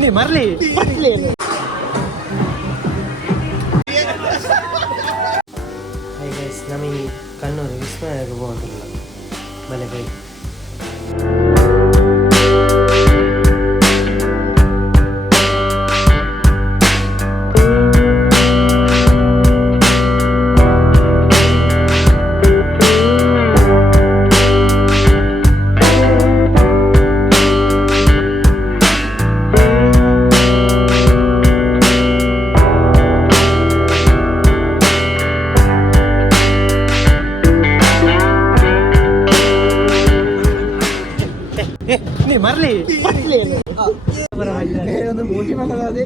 ನೀ ಮರ್ಲಿ ನಮಗೆ ಕಣ್ಣೂರು ವಿಸ್ಮಯ ಆಗಬಹುದಿಲ್ಲ ಬಲೆ ಬೈ ನೀ ಮರ್ಲಿ ಮೋಟಿ ಮಾತಾಡೋದೇ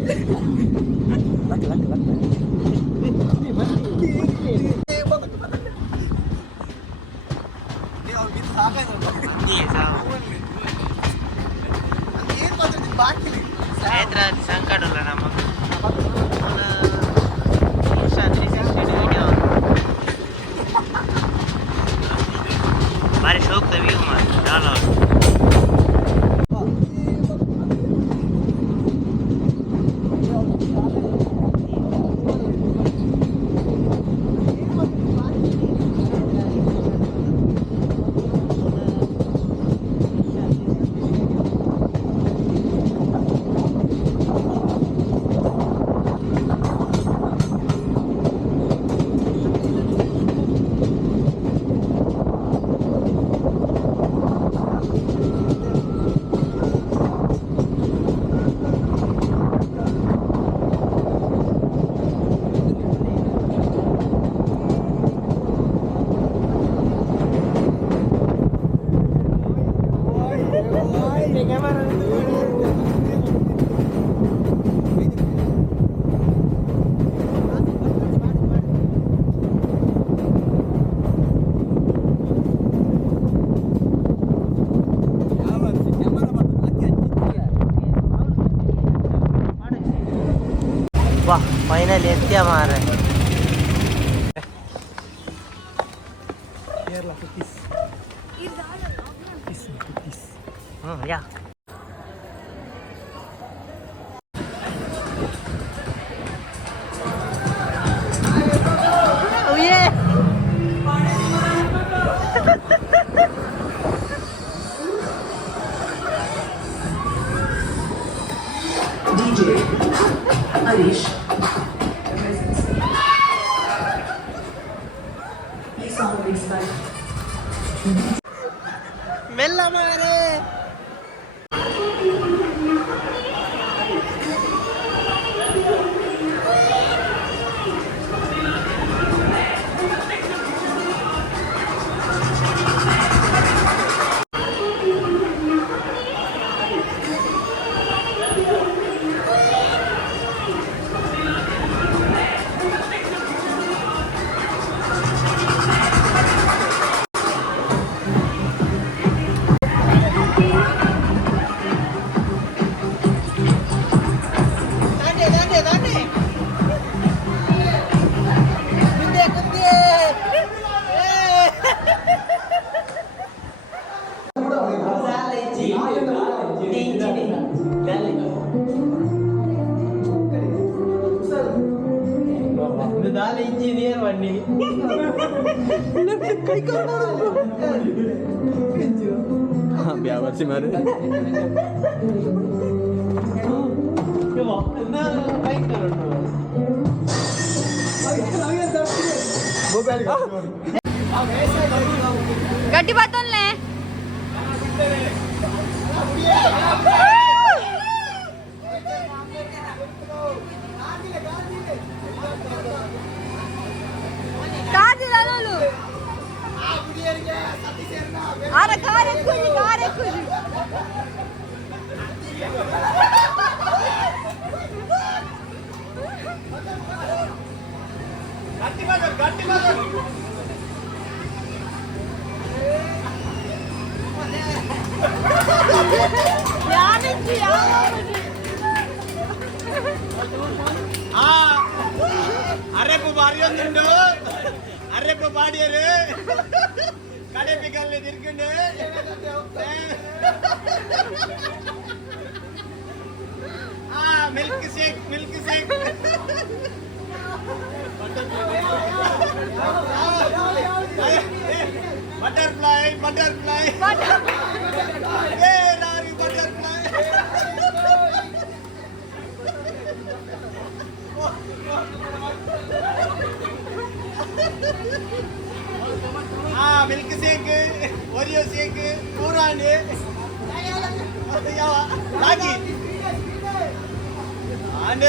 ಸಂಕಟ ನಮ್ಮ ಬಾರಿ ಶೋಕ್ ವ್ಯೂ ಮಾಡಿ वाह फाइनल एत्या मार है या DJ Harish please on this side mella mare dal engineer बननी कई करना हां ब्यावर से मारे के वक्त ना कई करना वो बैल गड्डी बातों ले अरे कार खुश अरे बारी अरे बाड़ी கடை பிகல்ல இருக்குன்னு milk shake. Butterfly. Hey, Larry, butterfly. Milk shake, Oreo shake, Quran. Lagi. And